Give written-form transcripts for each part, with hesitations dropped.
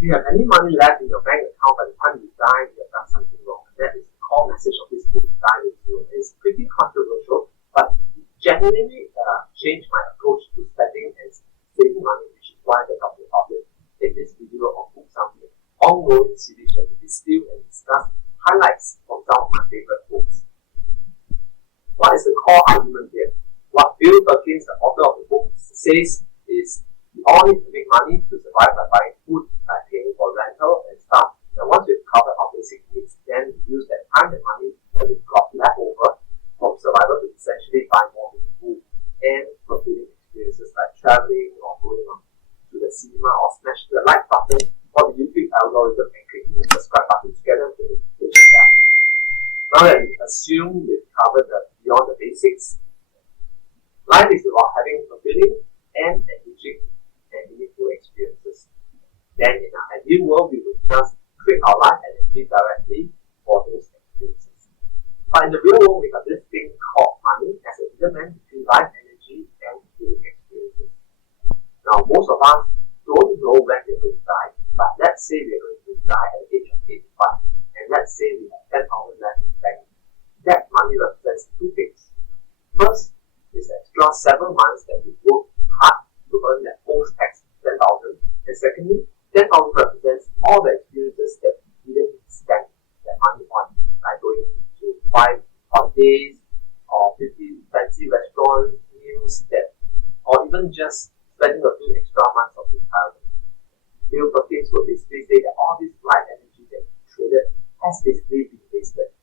If you have any money left in your bank account by the time you die, you have done something wrong. And that is the core message of this book, Die With Zero. It's pretty controversial, but it genuinely changed my approach to spending and saving money, which is why the topic of it in this video of Book Summary, ongoing series where we distill and discuss highlights from some of my favorite books. What is the core argument here? What Bill Perkins, the author of the book, says is we all need to make money to survive by buying food, paying for rental and stuff. And once we've covered our basic needs, then we use that time and money that we've got left over from survival to essentially buy more meaningful and fulfilling experiences like traveling or going on to the cinema or smash the like button or the YouTube algorithm and clicking the subscribe button together with the notification bell. Now that we assume we've covered beyond the basics, life is about having fulfilling and enriching and meaningful experiences. Then in our ideal world, we would just trade our life energy directly for those experiences. But in the real world, we have this thing called money as a middleman between life energy and fulfilling experiences. Now, most of us don't know when we're going to die, but let's say we're going to die at the age of 85, and let's say we have 10,000 left in the bank. That money represents two things. First is the extra 7 months that we work hard to earn that post-tax 10,000, and secondly, 10,000 represents all the experiences that we didn't spend that money on, like going to 5 holidays or 50 fancy restaurants, meals, that, or even just spending a few extra months of retirement. Bill Perkins will basically say that all this life energy that we traded has basically been wasted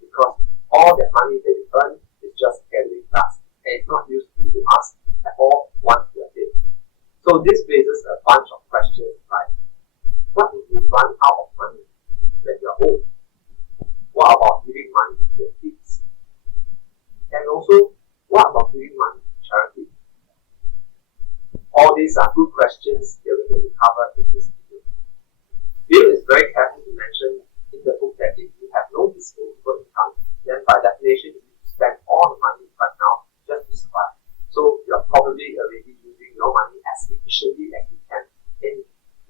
because all that money that we earn is just gathering dust and it's not useful to us at all once we are dead. So this raises a bunch of questions like, what if you run out of money when you are old? What about giving money to your kids? And also, what about giving money to charity? All these are good questions that we're going to cover in this video. Bill is very careful to mention in the book that if you have no disposable income, then by definition you need to spend all the money right now just to survive. So you're probably already using your money as efficiently as you can. And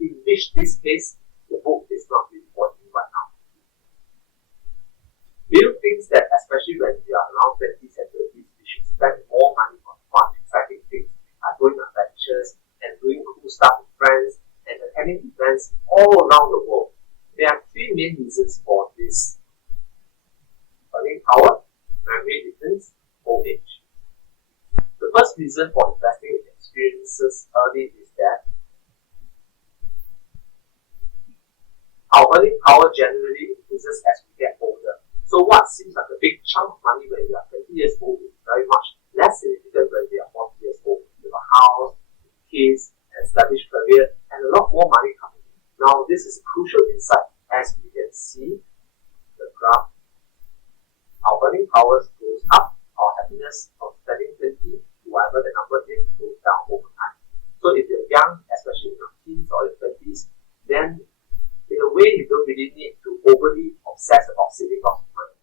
in which this case, the book is not really working right now. Bill thinks that especially when we are around 20s and 30s, we should spend more money on fun, exciting things like going on adventures and doing cool stuff with friends and attending events all around the world. There are three main reasons for this: earning power, memory returns, old age. The first reason for investing in experiences early is that our earning power generally increases as we get older. So what seems like a big chunk of money when you are 20 years old is very much less significant when you are 40 years old. You have a house, kids, an established career, and a lot more money coming in. Now, this is a crucial insight as we can see the graph. Our earning power goes up, our happiness from spending 20 to whatever the number is goes down over time. So if you're young, especially in your teens or your 20s, then in a way you don't really need to overly obsess about saving lots of money.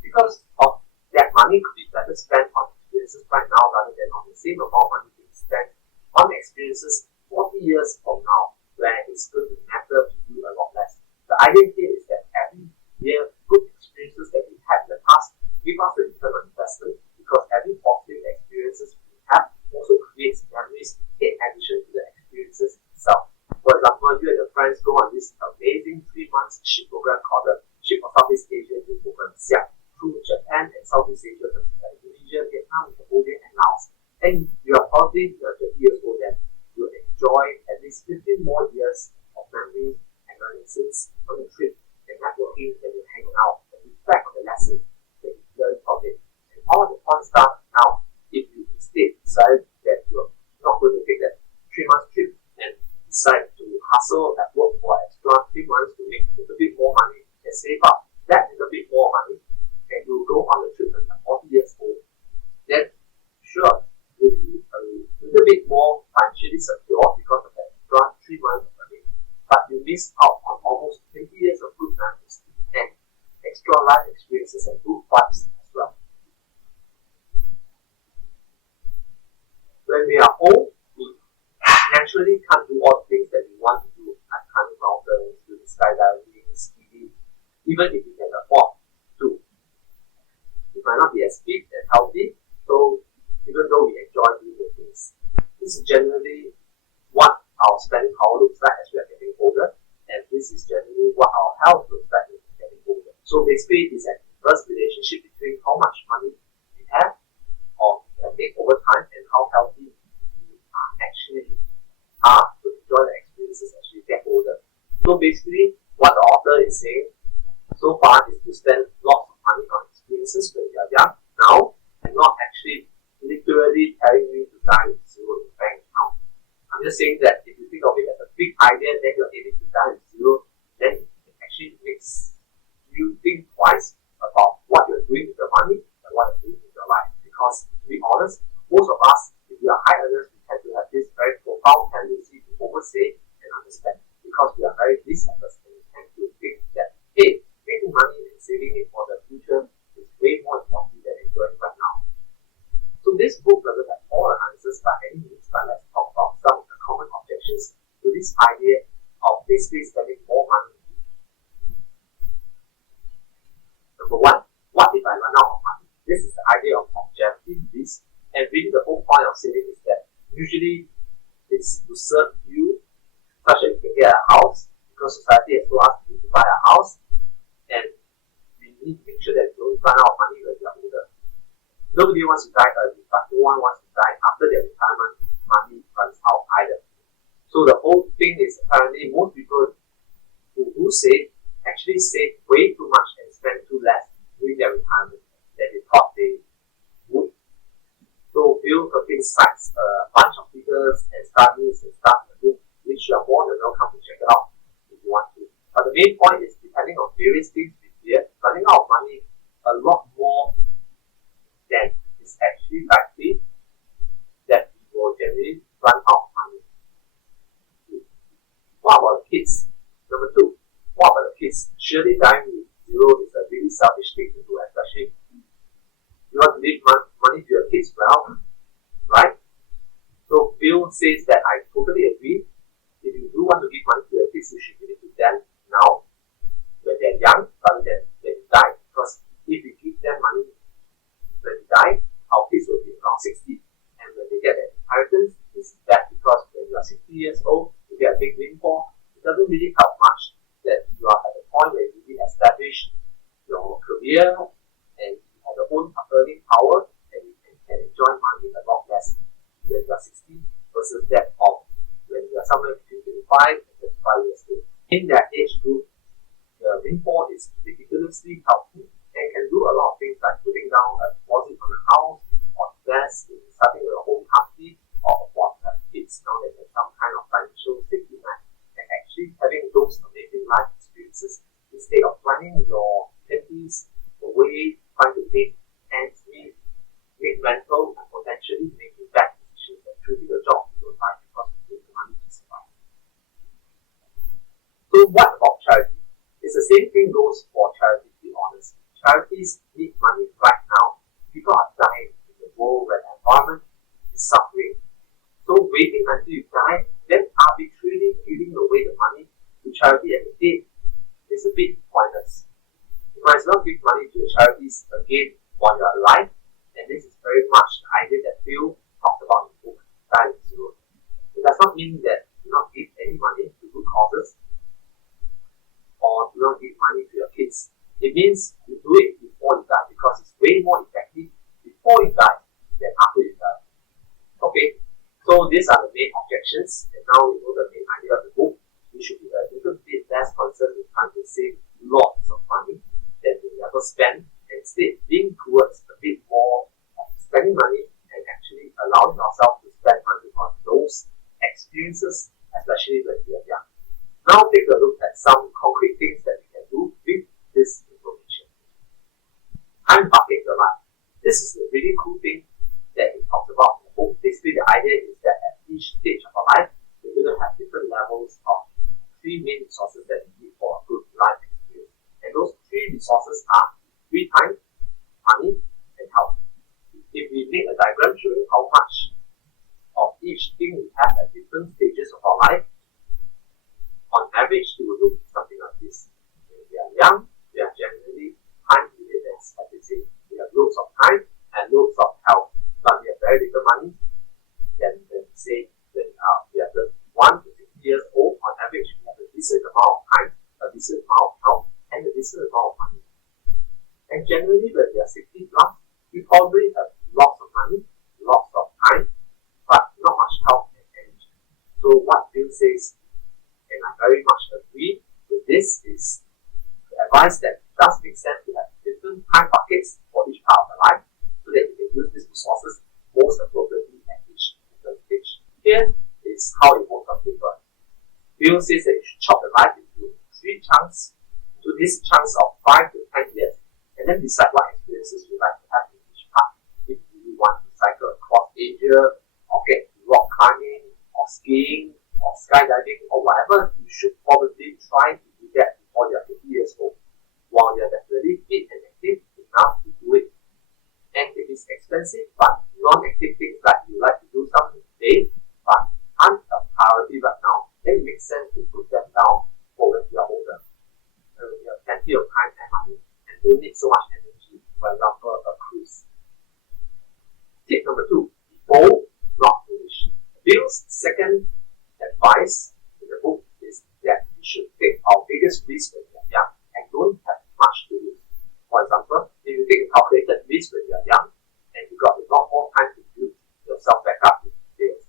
Because of that money could be better spent on experiences right now rather than on the same amount of money being spent on experiences 40 years from now, where it's going to matter to you a lot less. The idea here is that every year, good experiences that we had in the past give us a return on investment, because every positive experiences we have also creates memories in addition to the experiences itself. For example, you and your friends go on this amazing 3 months ship program called the Ship of Southeast Asia Youth Program, SIAP, through Japan and Southeast Asia, Indonesia, Vietnam, Cambodia, and Laos. And you are probably 30 years old then. You'll enjoy at least 15 more years of memories and reminiscence on the trip and networking and hanging out and reflect on the lessons that you learned from it. And all the fun stuff. Now, if you instead decide that you're not going to take that 3 month trip and decide to hustle at work for extra 3 months to make a little bit more money and save up that little bit more money, and you go on the trip when you're 40 years old, then sure, you'll be a little bit more financially secure because of that extra 3 months of money, but you miss out on almost 20 years of good memories and extra life experiences and good vibes as well. This is generally what our spending power looks like as we are getting older, and this is generally what our health looks like as we are getting older. So basically, it's an inverse relationship between how much money we have or can make over time and how healthy we actually are to enjoy the experiences as we get older. So basically, what the author is saying so far is to spend lots of money on experiences when we are young now, and not actually literally telling you to die with zero in the bank account. I'm just saying that if you think of it as a big idea that you're aiming to die with zero, then it actually makes you think twice about what you're doing with your money and what you're doing with your life. Because to be honest, most of us, if we are high earners, we tend to have this very profound tendency to oversave and underspend because we are very risk-averse and we tend to think that, hey, making money and saving it for the future is way more important than enjoying right now. So this book doesn't have all the answers by any means, but let's talk about some of the common objections to this idea of basically spending more money. Number one, what if I run out of money? This is the idea of longevity risk, and really the whole point of saving is that usually it's to serve you, such that you can get a house, because society has told us to buy a house, and we need to make sure that we don't run out of money when we are older. Nobody wants to die early, but no one wants to die after their retirement money runs out either. So the whole thing is apparently most people who do save actually save way too much and spend too less during their retirement than they thought they would. So Bill Perkins cites a bunch of figures and studies and stuff in the book, which you are more than welcome to check it out if you want to. But the main point is, depending on various things we are running out of money a lot more than is actually likely that we will generally run out of money. What about the kids? Number two, what about the kids? Surely dying with zero is a really selfish thing to do, especially you want to leave money to your kids well, right? So Bill says that I totally agree. If you do want to give money to your kids, you should give it to them now, when they're young, rather than when they die. Because if you give them money when they die, our kids will be around 60. And when they get their inheritance, this is bad because when you are 60 years old, you get a big windfall. It doesn't really help much that you are at the point where you really establish your career and you have your own earning power and you can enjoy money a lot less when you are 60 versus that of when you are somewhere between 25 and 35 years old. In that age group, the windfall is ridiculously helpful and can do a lot of things like putting down a deposit on a house or invest in starting your own company or what kids now that there's some kind of financial safety net and actually having those amazing life experiences instead of running your 20s away trying to make ends meet, make rental and potentially making bad decisions and choosing a job you don't like because you need the money to survive. So what about charity? It's the same thing goes for charity, to be honest. Charities need money right now. People are dying in the world where the environment is suffering. So waiting until you die, then arbitrarily giving away the money to charity at the date is a bit pointless. You might as well give money to the charities again while you're alive, and this is very much the idea that Bill talked about in the book, Die with Zero. It does not mean that you do not give any money to good causes or do not give money to your kids. It means you do it before you die because it's way more effective before you die than after you die. Okay, so these are the main objections, and now we know the main idea of the book. We should be a little bit less concerned with trying to save lots of money than we never spend, and instead being towards a bit more of spending money and actually allowing ourselves to spend money on those experiences, especially when we are young. Now take a look at some concrete things that we can do with this information. Time bucket your life. This is a really cool thing that he talks about in the book. Basically, the idea is that at each stage of our life, we're going to have different levels of three main resources that we need for a good life experience. And those three resources are free time, money, and health. If we make a diagram showing how much of each thing we have at different stages of our life, on average, it will look something And generally, when we are 60 plus, we probably have lots of money, lots of time, but not much health and energy. So what Bill says, and I very much agree with this, is the advice that it does make sense to have different time buckets for each part of the life, so that you can use these resources most appropriately at each different stage. Here is how it works on paper. Bill says that you should chop the life into 3 chunks, into these chunks of 5 to 10 years, and then decide what experiences you like to have in each part. If you want to cycle across Asia, or get rock climbing, or skiing, or skydiving, or whatever, you should probably try to do that before you're 50 years old, while you're definitely fit and active enough to do it. And if it's expensive, but non-active things like you like to do something today, but aren't a priority right now, then it makes sense to put them down for when you're older. And when you have plenty of time and money, and don't need so much energy, for example, a cruise. Tip number 2, be bold, not foolish. Bill's second advice in the book is that we should take our biggest risk when we are young and don't have much to lose. For example, if you take a calculated risk when you are young and you got a lot more time to build yourself back up in sales,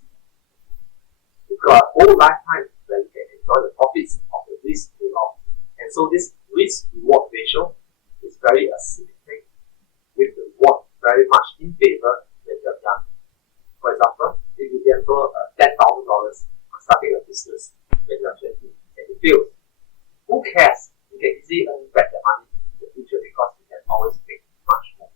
you've got a whole lifetime where you can enjoy the profits of the risk pay off. And so this risk-reward ratio is very asymmetric, with the reward very much in favor when you're young. For example, if you gamble $10,000 on starting a business when you're 20 and it fails, who cares? You can easily earn back the money in the future because you can always make much more.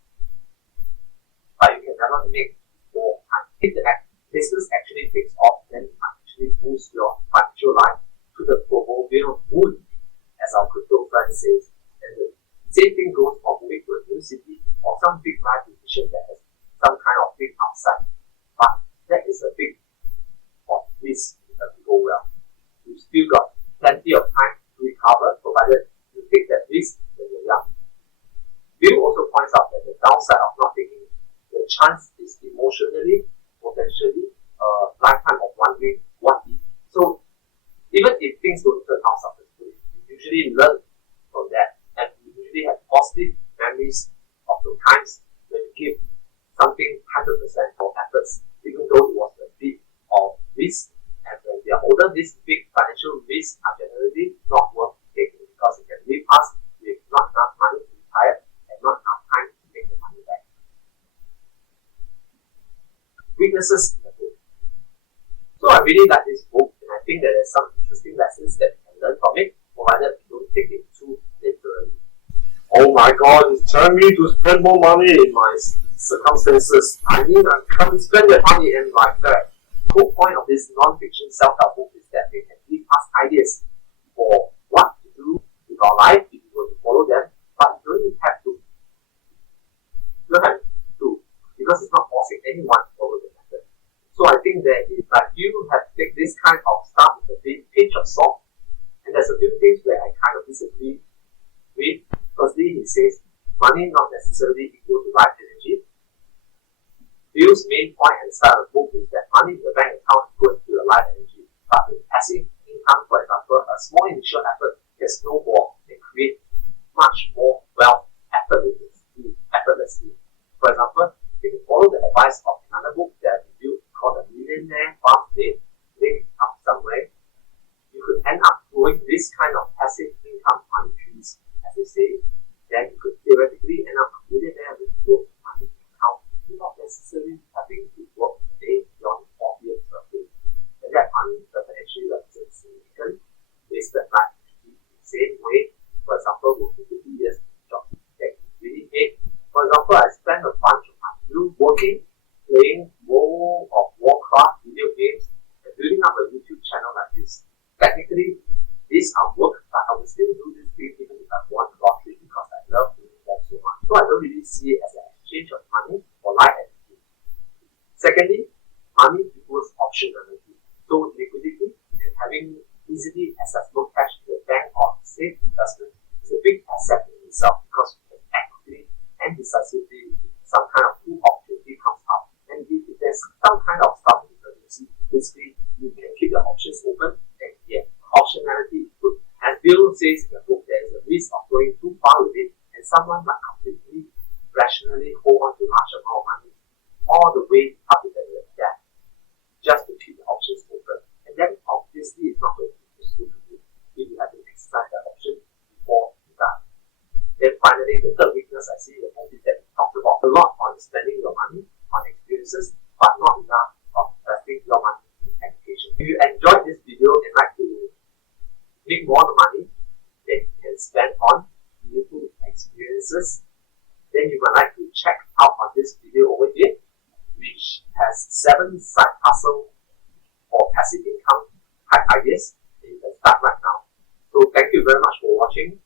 But you can never make more. If the business actually takes off, then it might actually boost your financial life to the proverbial moon, as our crypto friend says. And the same thing goes for moving to a new city or some big life decision that has some kind of big upside. But that is a big risk if you go well. You've still got plenty of time to recover, provided you take that risk when you're young. Bill also points out that the downside of not taking the chance is emotionally, potentially, a lifetime of wondering what if. So even if things don't turn out successfully, you usually learn from that, and you usually have positive memories of the times when you give something 100% for efforts, even though it was a bit of risk. And when we are older, these big financial risks are generally not worth taking because it can leave us with not enough money to retire and not enough time to make the money back. Weaknesses in the book. So I really like this book, and I think that there's some interesting lessons that we can learn from it, provided we don't take it too literally. Oh my God, it's telling me to spend more money in my circumstances. I mean, I can't spend that money, and like that. The whole point of this non-fiction self-help book is that they can give us ideas for what to do with our life if you were to follow them, but you don't have to. You don't have to, because it's not forcing anyone to follow the method. So I think that if like you have to take this kind of stuff with a big pinch of salt, and there's a few things where I kind of disagree with. Firstly, he says money not necessarily equal to life energy. Bill's main point at the start of the book is that money in the bank account goes to your life energy, but with passive income, for example, a small initial effort can snowball and create much more wealth effortlessly. For example, if you follow the advice of another book that I reviewed called The Millionaire Fast Lane, linked up somewhere, you could end up growing this kind of passive income money trees, as they say. Then you could theoretically end up a millionaire with growth money account, not necessarily having to work a day beyond 40 birthday. And that money doesn't actually represent significant wasted life in the same way. For example, working 50 years in a job that you really hate. For example, I spent a bunch of my youth working, playing World of Warcraft video games, and building up a YouTube channel like this. Technically, these are work, but I will still do this thing even if I won the lottery because I love doing them so much. So I don't really see it as an exchange of money for life energy. Secondly, money equals optionality. So liquidity and having easily accessible cash in the bank or safe investment is a big asset in itself because you can act quickly and decisively if some kind of new opportunity comes up. And if there's some kind of stuff emergency, basically you can keep your options open, and yeah, optionality is good. As Bill says in the book, there is a risk of going too far with it, and someone might completely decent side hustle or passive income type ideas, you can start right now. So thank you very much for watching.